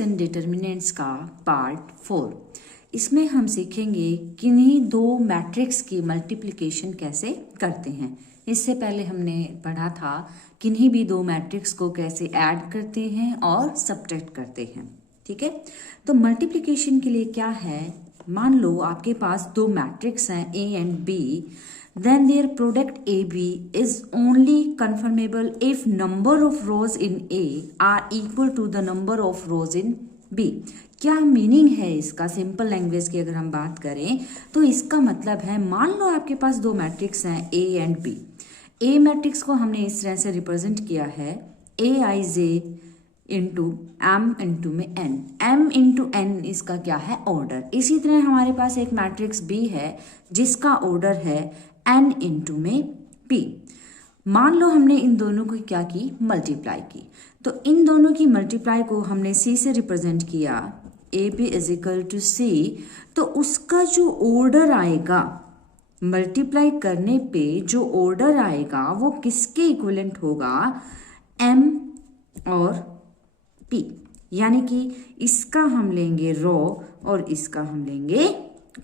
And determinants का part 4। इसमें हम सीखेंगे किन्हीं दो मैट्रिक्स की मल्टीप्लिकेशन कैसे करते हैं। इससे पहले हमने पढ़ा था किन्हीं भी दो मैट्रिक्स को कैसे ऐड करते हैं और सब्ट्रैक्ट करते हैं। ठीक है, तो मल्टीप्लिकेशन के लिए क्या है, मान लो आपके पास दो मैट्रिक्स हैं A and B, then their product AB is only confirmable if number of rows in A are equal to the number of rows in B। क्या मीनिंग है इसका सिंपल लैंग्वेज की अगर हम बात करें तो इसका मतलब है, मान लो आपके पास दो मैट्रिक्स हैं A and B। A matrix को हमने इस तरह से रिप्रेजेंट किया है Aij इंटू एम इंटू में n, m इंटू n इसका क्या है, ऑर्डर। इसी तरह हमारे पास एक मैट्रिक्स B है जिसका ऑर्डर है n इंटू में p। मान लो हमने इन दोनों को क्या की, मल्टीप्लाई की, तो इन दोनों की मल्टीप्लाई को हमने c से रिप्रेजेंट किया, ab is equal to c। तो उसका जो ऑर्डर आएगा मल्टीप्लाई करने पे जो ऑर्डर आएगा वो किसके इक्विवेलेंट होगा, m और p। यानी कि इसका हम लेंगे रो और इसका हम लेंगे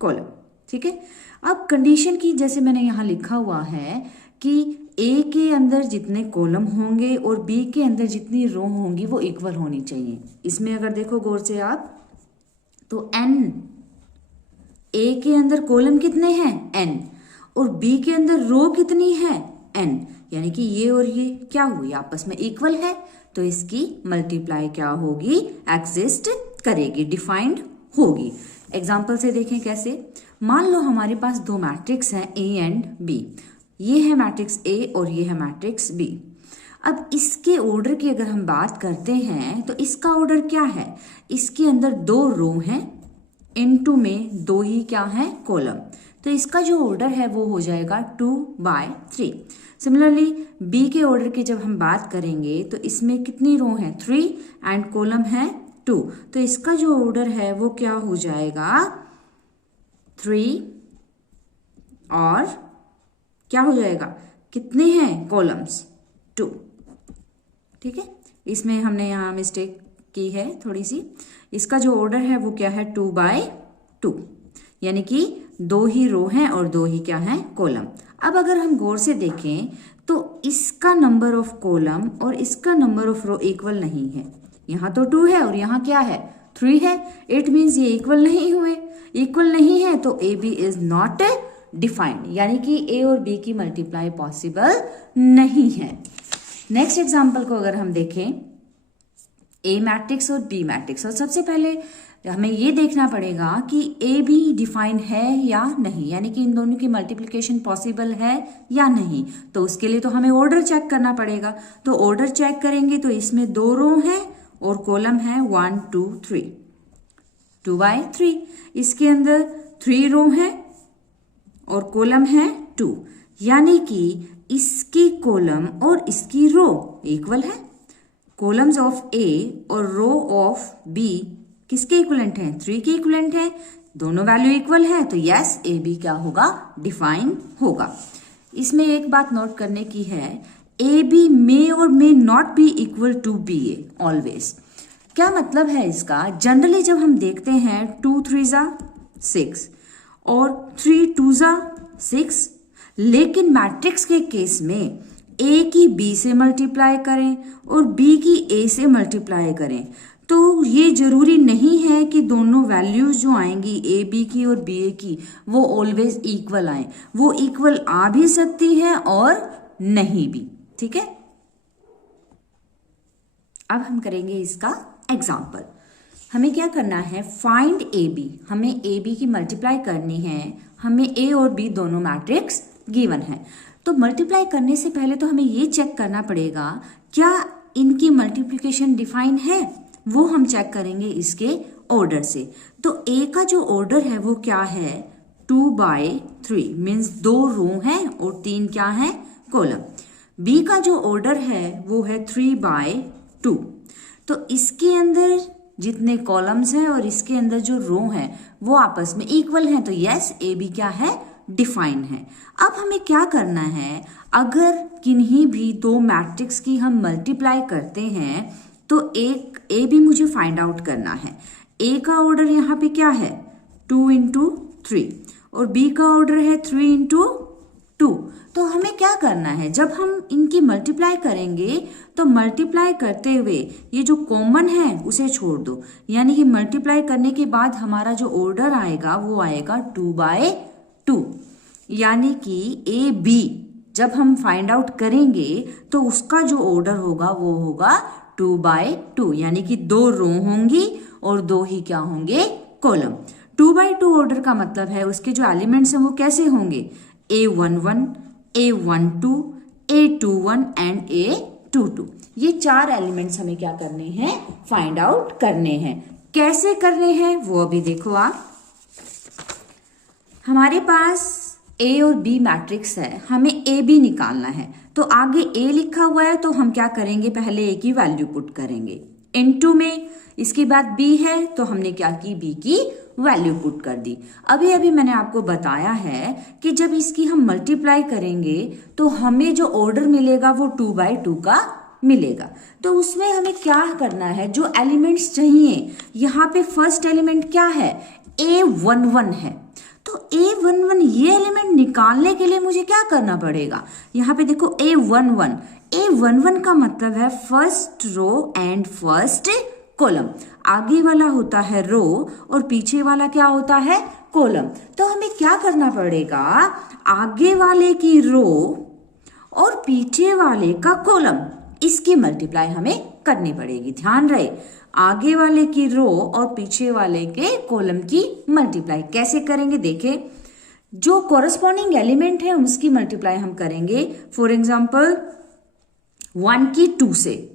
कॉलम। ठीक है, अब कंडीशन की जैसे मैंने यहाँ लिखा हुआ है कि A के अंदर जितने कॉलम होंगे और B के अंदर जितनी रो होंगी वो इक्वल होनी चाहिए। इसमें अगर देखो गौर से आप तो n, A के अंदर कॉलम कितने हैं n और B के अंदर रो कितनी है n, यानी कि ये और ये क्या हुई, आपस में इक्वल है, तो इसकी मल्टीप्लाई क्या होगी, एग्जिस्ट करेगी, डिफाइंड होगी। एग्जाम्पल से देखें कैसे, मान लो हमारे पास दो मैट्रिक्स हैं A एंड B। ये है मैट्रिक्स A और ये है मैट्रिक्स B। अब इसके ऑर्डर की अगर हम बात करते हैं तो इसका ऑर्डर क्या है, इसके अंदर दो रो हैं, इनटू में दो ही क्या है, कॉलम। तो इसका जो ऑर्डर है वो हो जाएगा 2/3। सिमिलरली B के ऑर्डर की जब हम बात करेंगे तो इसमें कितनी रो हैं, 3 एंड कॉलम है 2। तो इसका जो ऑर्डर है वो क्या हो जाएगा, 3 और क्या हो जाएगा, कितने हैं कॉलम्स, 2। ठीक है, इसमें हमने यहाँ मिस्टेक की है थोड़ी सी। इसका जो ऑर्डर है वो क्या है, 2/2, यानी कि दो ही रो हैं और दो ही क्या है, कॉलम। अब अगर हम गौर से देखें तो इसका नंबर ऑफ कॉलम और इसका नंबर ऑफ रो इक्वल नहीं है। यहाँ तो 2 है और यहाँ क्या है, 3 है। इट मीन्स ये इक्वल नहीं हुए, इक्वल नहीं है तो A B is not defined, यानी कि ए और बी की मल्टीप्लाई पॉसिबल नहीं है। नेक्स्ट एग्जांपल को अगर हम देखें, ए मैट्रिक्स और बी मैट्रिक्स, और सबसे पहले हमें ये देखना पड़ेगा कि ए बी डिफाइन है या नहीं, यानी कि इन दोनों की मल्टीप्लिकेशन पॉसिबल है या नहीं। तो उसके लिए तो हमें ऑर्डर चेक करना पड़ेगा। तो ऑर्डर चेक करेंगे तो इसमें दो रो हैं और कॉलम है 1 2 3, 2/3। इसके अंदर 3 रो हैं और कॉलम है 2, यानी कि इसकी कॉलम और इसकी रो इक्वल है। कॉलम्स ऑफ ए और रो ऑफ बी किसके इक्विवेलेंट हैं, 3 के इक्विवेलेंट है, दोनों वैल्यू इक्वल है, तो यस ए बी क्या होगा, डिफाइन होगा। इसमें एक बात नोट करने की है, ए बी मे और may not B equal to B A always. क्या मतलब है इसका, जनरली जब हम देखते हैं 2 3 6 और 3 2 6, लेकिन मैट्रिक्स के केस में ए की बी से मल्टीप्लाई करें और बी की ए से मल्टीप्लाई करें तो ये जरूरी नहीं है कि दोनों वैल्यूज जो आएंगी ए बी की और बी ए की वो ऑलवेज इक्वल आए। वो इक्वल आ भी सकती है और नहीं भी। ठीक है, अब हम करेंगे इसका एग्जाम्पल। हमें क्या करना है, फाइंड ए बी। हमें ए बी की मल्टीप्लाई करनी है, हमें ए और बी दोनों मैट्रिक्स गिवन है। तो मल्टीप्लाई करने से पहले तो हमें ये चेक करना पड़ेगा क्या इनकी मल्टीप्लिकेशन डिफाइन है, वो हम चेक करेंगे इसके ऑर्डर से। तो ए का जो ऑर्डर है वो क्या है, 2/3, मीन्स 2 रो हैं और 3 क्या है, कॉलम। बी का जो ऑर्डर है वो है 3/2, तो इसके अंदर जितने कॉलम्स हैं और इसके अंदर जो रो हैं वो आपस में इक्वल हैं, तो यस ए बी क्या है, डिफाइन है। अब हमें क्या करना है, अगर किन्हीं भी दो मैट्रिक्स की हम मल्टीप्लाई करते हैं तो ए भी मुझे फाइंड आउट करना है। ए का ऑर्डर यहाँ पे क्या है 2 इंटू 3 और बी का ऑर्डर है 3 इंटू 2। तो हमें क्या करना है, जब हम इनकी मल्टीप्लाई करेंगे तो मल्टीप्लाई करते हुए ये जो कॉमन है उसे छोड़ दो, यानी कि मल्टीप्लाई करने के बाद हमारा जो ऑर्डर आएगा वो आएगा 2/2, यानी कि ए बी जब हम फाइंड आउट करेंगे तो उसका जो ऑर्डर होगा वो होगा 2/2, यानी कि 2 रो होंगी और 2 ही क्या होंगे कॉलम। 2/2 ऑर्डर का मतलब है उसके जो एलिमेंट्स हैं वो कैसे होंगे A11, A12, A21 and A22। ये 4 एलिमेंट्स हमें क्या करने हैं फाइंड आउट करने हैं। कैसे करने हैं वो अभी देखो आप। हमारे पास A और B मैट्रिक्स है, हमें A B निकालना है। तो आगे A लिखा हुआ है तो हम क्या करेंगे, पहले A की वैल्यू पुट करेंगे इनटू में, इसके बाद B है तो हमने क्या की B की वैल्यू पुट कर दी। अभी अभी मैंने आपको बताया है कि जब इसकी हम मल्टीप्लाई करेंगे तो हमें जो ऑर्डर मिलेगा वो 2/2 का मिलेगा। तो उसमें हमें क्या करना है, जो एलिमेंट्स चाहिए, यहाँ पे फर्स्ट एलिमेंट क्या है A11 है। तो A11 ये एलिमेंट निकालने के लिए मुझे क्या करना पड़ेगा, यहाँ पे देखो A11 का मतलब है first row and first column. आगे वाला होता है रो और पीछे वाला क्या होता है कॉलम। तो हमें क्या करना पड़ेगा, आगे वाले की रो और पीछे वाले का कॉलम, इसकी मल्टीप्लाई हमें करनी पड़ेगी। ध्यान रहे, आगे वाले की रो और पीछे वाले के कॉलम की मल्टीप्लाई कैसे करेंगे, देखें जो कॉरस्पॉन्डिंग एलिमेंट है उसकी मल्टीप्लाई हम करेंगे। फॉर एग्जाम्पल 1 की 2 से,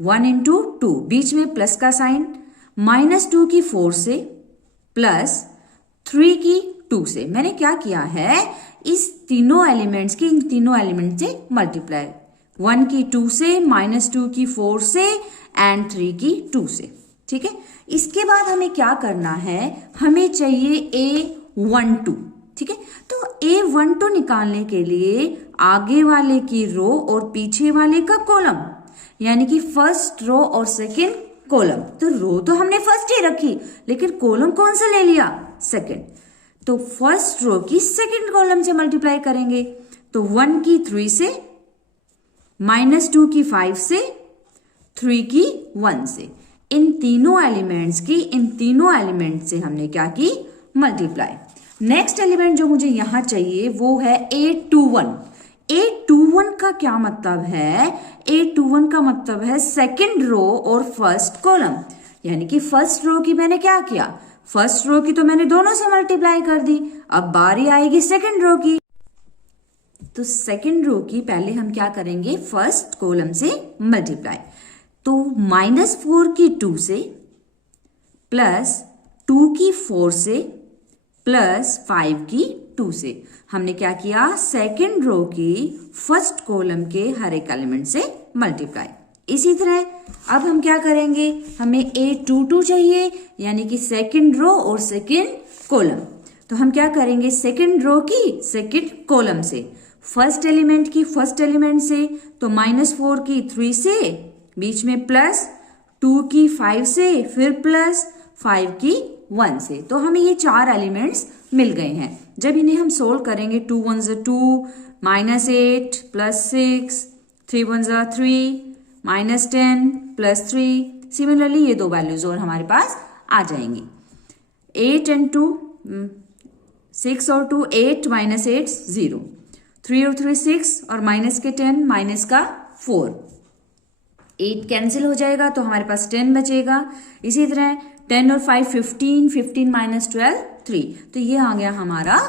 1 इंटू 2 बीच में प्लस का साइन, -2 की 4 से, प्लस 3 की 2 से। मैंने क्या किया है, इस तीनों एलिमेंट्स की इन तीनों एलिमेंट से मल्टीप्लाई, 1 की 2 से, -2 की 4 से एंड 3 की 2 से। ठीक है, इसके बाद हमें क्या करना है, हमें चाहिए A12। ठीक है, तो A12 निकालने के लिए आगे वाले की रो और पीछे वाले का कॉलम, यानी कि फर्स्ट रो और सेकंड कॉलम। तो रो तो हमने फर्स्ट ही रखी लेकिन कॉलम कौन सा ले लिया, सेकंड। तो फर्स्ट रो की सेकंड कॉलम से मल्टीप्लाई करेंगे। तो 1 की 3 से, -2 की 5 से, 3 की 1 से, इन तीनों एलिमेंट से हमने क्या की मल्टीप्लाई। नेक्स्ट एलिमेंट जो मुझे यहां चाहिए वो है A21। A21 का क्या मतलब है, A21 का मतलब है सेकंड रो और फर्स्ट कॉलम, यानी कि फर्स्ट रो की मैंने क्या किया, फर्स्ट रो की तो मैंने दोनों से मल्टीप्लाई कर दी, अब बारी आएगी सेकंड रो की। तो सेकंड रो की पहले हम क्या करेंगे, फर्स्ट कॉलम से मल्टीप्लाई। तो -4 की 2 से, +2 की 4 से, +5 की 2 से, हमने क्या किया, सेकंड रो की फर्स्ट कॉलम के हर एक एलिमेंट से मल्टीप्लाई। इसी तरह अब हम क्या करेंगे, हमें A22 चाहिए, यानी कि सेकंड रो और सेकंड कॉलम। तो हम क्या करेंगे, सेकंड रो की सेकंड कॉलम से, फर्स्ट एलिमेंट की फर्स्ट एलिमेंट से, तो -4 की 3 से, बीच में +2 की 5 से, फिर +5 की 1 से। तो हमें ये 4 एलिमेंट्स मिल गए हैं। जब इन्हें हम सोल्व करेंगे, 2 1 ज़ा 2, -8 +6, 3 1 ज़ा 3, -10 +3। सिमिलरली ये 2 वैल्यूज और हमारे पास आ जाएंगी। 8 and 2, 6 और 2 8, -8 0, 3 और 3 6 और माइनस के 10, माइनस का 4, 8 कैंसिल हो जाएगा तो हमारे पास 10 बचेगा। इसी तरह 10 और 5 15, 15 - 12 3। तो ये आ गया हमारा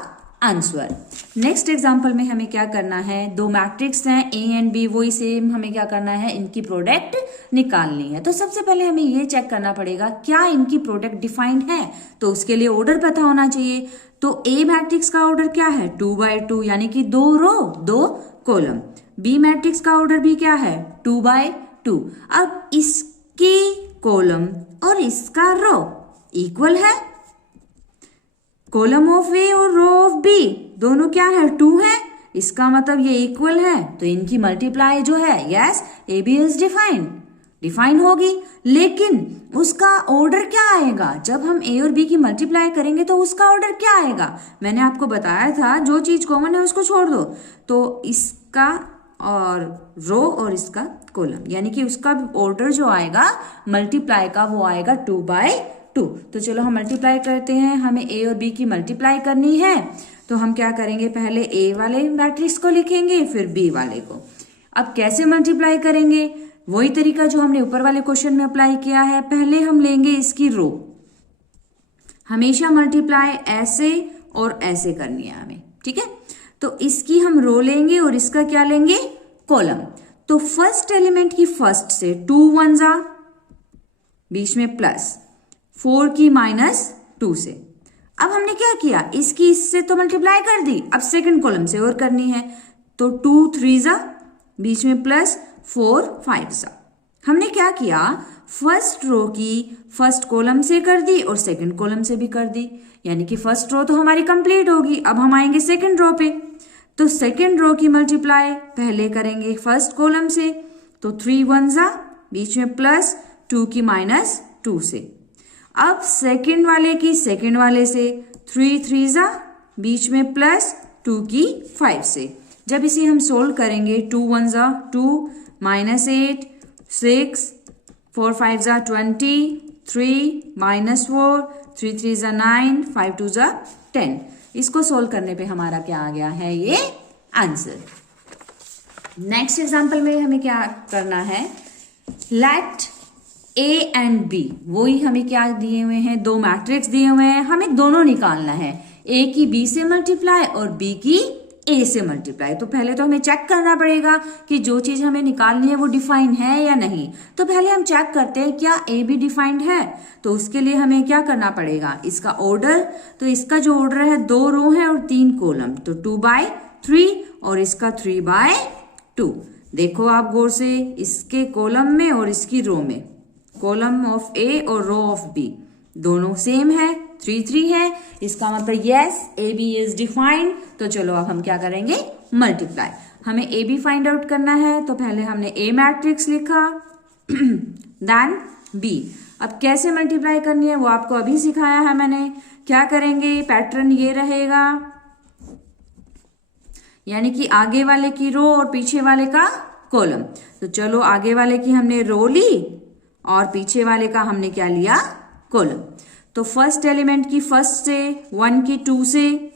आंसर। नेक्स्ट एग्जांपल में हमें क्या करना है, 2 मैट्रिक्स हैं A एंड B, वही सेम हमें क्या करना है, इनकी प्रोडक्ट निकालनी है। तो सबसे पहले हमें ये चेक करना पड़ेगा क्या इनकी प्रोडक्ट डिफाइंड है, तो उसके लिए ऑर्डर पता होना चाहिए। तो A मैट्रिक्स का ऑर्डर क्या है 2/2, यानी कि 2 रो 2 कॉलम। B मैट्रिक्स का ऑर्डर भी क्या है 2/2। अब इसकी कॉलम और इसका रो इक्वल है, कॉलम ऑफ A और रो ऑफ B दोनों क्या है 2 है, इसका मतलब ये इक्वल है, तो इनकी मल्टीप्लाई जो है, yes AB is defined. Define होगी, लेकिन उसका ऑर्डर क्या आएगा? जब हम ए और बी की मल्टीप्लाई करेंगे तो उसका ऑर्डर क्या आएगा? मैंने आपको बताया था जो चीज कॉमन है उसको छोड़ दो, तो इसका और रो और इसका कॉलम, यानी कि उसका ऑर्डर जो आएगा मल्टीप्लाई का वो आएगा 2/2। तो चलो हम मल्टीप्लाई करते हैं। हमें ए और बी की मल्टीप्लाई करनी है, तो हम क्या करेंगे, पहले ए वाले मैट्रिक्स को लिखेंगे फिर बी वाले को। अब कैसे मल्टीप्लाई करेंगे? वही तरीका जो हमने ऊपर वाले क्वेश्चन में अप्लाई किया है। पहले हम लेंगे इसकी रो, हमेशा मल्टीप्लाई ऐसे और ऐसे करनी है हमें, ठीक है। तो इसकी हम रो लेंगे और इसका क्या लेंगे, कॉलम। तो फर्स्ट एलिमेंट की फर्स्ट से 2 1 जा, बीच में प्लस, 4 की -2 से। अब हमने क्या किया, इसकी इससे तो मल्टीप्लाई कर दी, अब सेकंड कॉलम से और करनी है। तो 2 3 जा, बीच में प्लस, 4 5 जा। हमने क्या किया, फर्स्ट रो की फर्स्ट कॉलम से कर दी और सेकंड कॉलम से भी कर दी, यानी कि फर्स्ट रो तो हमारी कंप्लीट होगी। अब हम आएंगे सेकंड रो पे, तो सेकंड रो की मल्टीप्लाई पहले करेंगे फर्स्ट कॉलम से, तो 3 1 जा, बीच में प्लस, 2 की -2 से। अब सेकंड वाले की सेकंड वाले से 3 3 जा, बीच में प्लस, 2 की 5 से। जब इसे हम सोल्व करेंगे, 2 1 जा 2, -8 6, 4 5 जा 20, 3 -4, 3 3 जा 9, 5 2 जा 10। इसको सोल्व करने पे हमारा क्या आ गया है, ये आंसर। नेक्स्ट एग्जांपल में हमें क्या करना है, लेट ए एंड बी, वही हमें क्या दिए हुए हैं, दो मैट्रिक्स दिए हुए हैं, हमें दोनों निकालना है, ए की बी से मल्टीप्लाई और बी की ए से मल्टीप्लाई। तो पहले तो हमें चेक करना पड़ेगा कि जो चीज हमें निकालनी है वो डिफाइन है या नहीं। तो पहले हम चेक करते हैं क्या ए बी डिफाइंड है। तो उसके लिए हमें क्या करना पड़ेगा, इसका ऑर्डर। तो इसका जो ऑर्डर है 2 रो है और 3 कॉलम, तो 2/3 और इसका 3/2। देखो आप गौर से, इसके कॉलम में और इसकी रो में, कॉलम ऑफ ए और रो ऑफ बी दोनों सेम है, 3 3 है। इसका मतलब yes A B is defined. तो चलो अब हम क्या करेंगे, मल्टीप्लाई। हमें ए बी फाइंड आउट करना है, तो पहले हमने ए मैट्रिक्स लिखा देन बी। अब कैसे मल्टीप्लाई करनी है वो आपको अभी सिखाया है मैंने। क्या करेंगे, पैटर्न ये रहेगा, यानी कि आगे वाले की रो और पीछे वाले का कॉलम। तो चलो आगे वाले की हमने रो ली और पीछे वाले का हमने क्या लिया, कॉलम। तो फर्स्ट एलिमेंट की फर्स्ट से, 1 की 2 से,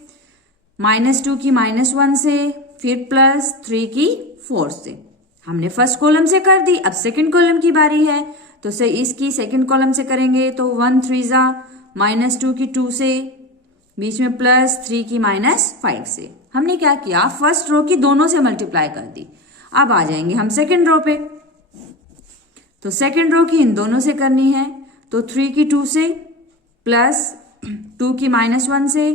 -2 की -1 से, फिर +3 की 4 से। हमने फर्स्ट कॉलम से कर दी, अब सेकंड कॉलम की बारी है। तो से इसकी सेकंड कॉलम से करेंगे, तो 1 3 जा, -2 की 2 से, बीच में +3 की -5 से। हमने क्या किया, फर्स्ट रो की दोनों से मल्टीप्लाई कर दी। अब आ जाएंगे हम सेकंड रो पे, तो सेकंड रो की इन दोनों से करनी है। तो 3 की 2 से, +2 की -1 से,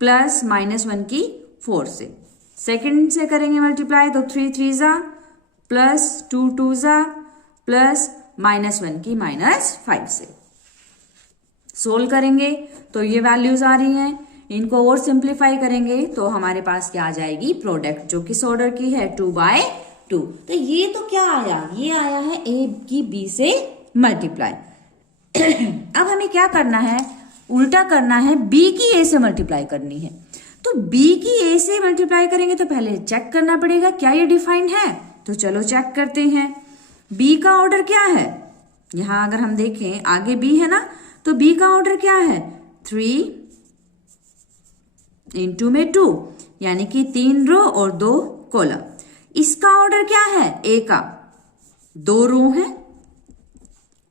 +-1 की 4 से। सेकंड से करेंगे मल्टीप्लाई, तो 3 3 जा, +2 2 जा, +-1 की -5 से। सोल्व करेंगे तो ये वैल्यूज आ रही हैं। इनको और सिंप्लीफाई करेंगे तो हमारे पास क्या आ जाएगी, प्रोडक्ट, जो किस ऑर्डर की है, 2/2। तो ये तो क्या आया, ये आया है ए की बी से मल्टीप्लाई। अब हमें क्या करना है, उल्टा करना है, बी की ए से मल्टीप्लाई करनी है। तो बी की ए से मल्टीप्लाई करेंगे तो पहले चेक करना पड़ेगा क्या ये डिफाइंड है। तो चलो चेक करते हैं, बी का ऑर्डर क्या है। यहां अगर हम देखें आगे बी है ना, तो बी का ऑर्डर क्या है, 3 × में 2, यानी कि 3 रो और 2 कॉलम। इसका ऑर्डर क्या है, ए का 2 रो है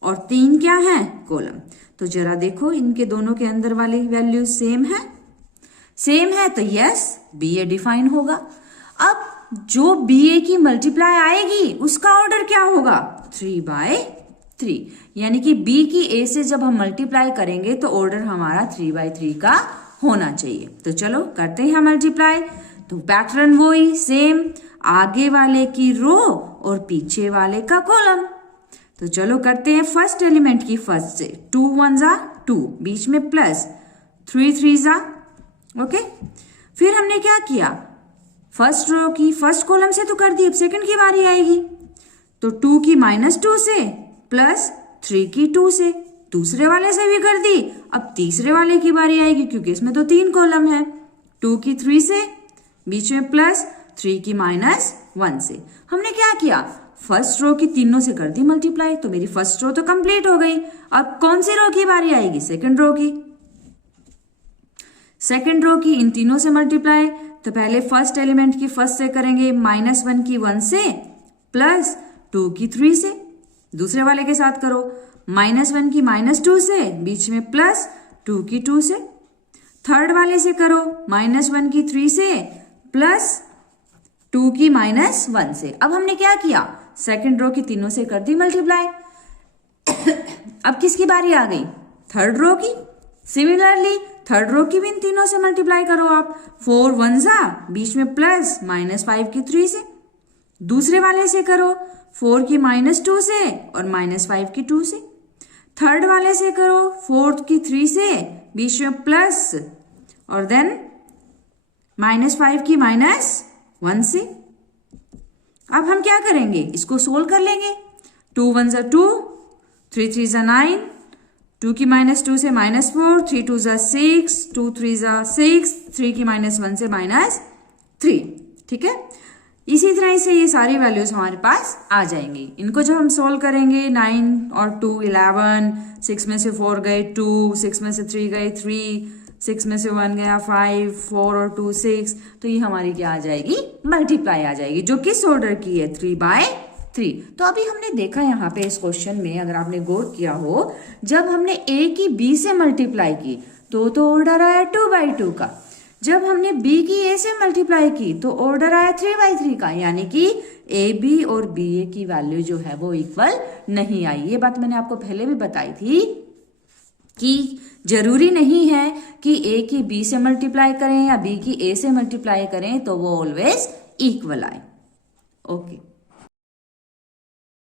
और 3 क्या है, कॉलम। तो जरा देखो इनके दोनों के अंदर वाली वैल्यू सेम है, सेम है, तो यस बी ए डिफाइन होगा। अब जो बी ए की मल्टीप्लाई आएगी उसका ऑर्डर क्या होगा, 3/3, यानी कि बी की ए से जब हम मल्टीप्लाई करेंगे तो ऑर्डर हमारा 3/3 का होना चाहिए। तो चलो करते हैं मल्टीप्लाई। तो पैटर्न वही सेम, आगे वाले की रो और पीछे वाले का कॉलम। तो चलो करते हैं फर्स्ट एलिमेंट की फर्स्ट से, 2 1 जा 2, बीच में प्लस, 3 3 जा, ओके। फिर हमने क्या किया, फर्स्ट रो की फर्स्ट कॉलम से तो कर दी, अब सेकंड की बारी आएगी। तो 2 की -2 से प्लस 3 की 2 से, दूसरे वाले से भी कर दी। अब तीसरे वाले की बारी आएगी क्योंकि इसमें तो 3 कॉलम है। 2 की 3 से, बीच में प्लस 3 की -1 से। हमने क्या किया, फर्स्ट रो की तीनों से कर दी मल्टीप्लाई, तो मेरी फर्स्ट रो तो कंप्लीट हो गई। अब कौन सी रो की बारी आएगी, सेकंड रो की। सेकंड रो की इन तीनों से मल्टीप्लाई, तो पहले फर्स्ट एलिमेंट की फर्स्ट से करेंगे, -1 की 1 से प्लस 2 की 3 से। दूसरे वाले के साथ करो, -1 की -2 से, बीच में प्लस 2 की 2 से। थर्ड वाले से करो, -1 की 3 से प्लस 2 की -1 से। अब हमने क्या किया, सेकंड रो की तीनों से कर दी मल्टीप्लाई। अब किसकी बारी आ गई, थर्ड रो की। सिमिलरली थर्ड रो की भी इन तीनों से मल्टीप्लाई करो आप। 4 1 जा, बीच में प्लस -5 की 3 से। दूसरे वाले से करो, 4 की -2 से और -5 की 2 से। थर्ड वाले से करो, 4 की 3 से, बीच में प्लस और देन -5 की -1 से। अब हम क्या करेंगे, इसको सोल्व कर लेंगे। 2 1 जा 2, 3 3 जा 9, 2 की -2 से -4, 3 2 जा 6, 2 3 जा 6, 3 की -1 से -3। ठीक है, इसी तरह से ये सारी वैल्यूज हमारे पास आ जाएंगी। इनको जब हम सोल्व करेंगे, 9 और 2 11, 6 में से 4 गए 2, 6 में से 3 गए 3, 6 में से 1 गया 5, 4 और 2 6, तो ये हमारी क्या आ जाएगी, मल्टीप्लाई आ जाएगी, जो किस ऑर्डर की है, 3/3। तो अभी हमने देखा यहाँ पे इस क्वेश्चन में, अगर आपने गौर किया हो, जब हमने ए की बी से मल्टीप्लाई की तो ऑर्डर आया 2/2 का। जब हमने b की a से मल्टीप्लाई की तो ऑर्डर आया 3/3 का, यानी कि ए बी और बी ए की वैल्यू जो है वो इक्वल नहीं आई। ये बात मैंने आपको पहले भी बताई थी कि जरूरी नहीं है कि a की b से मल्टीप्लाई करें या b की a से मल्टीप्लाई करें तो वो ऑलवेज इक्वल आए। ओके।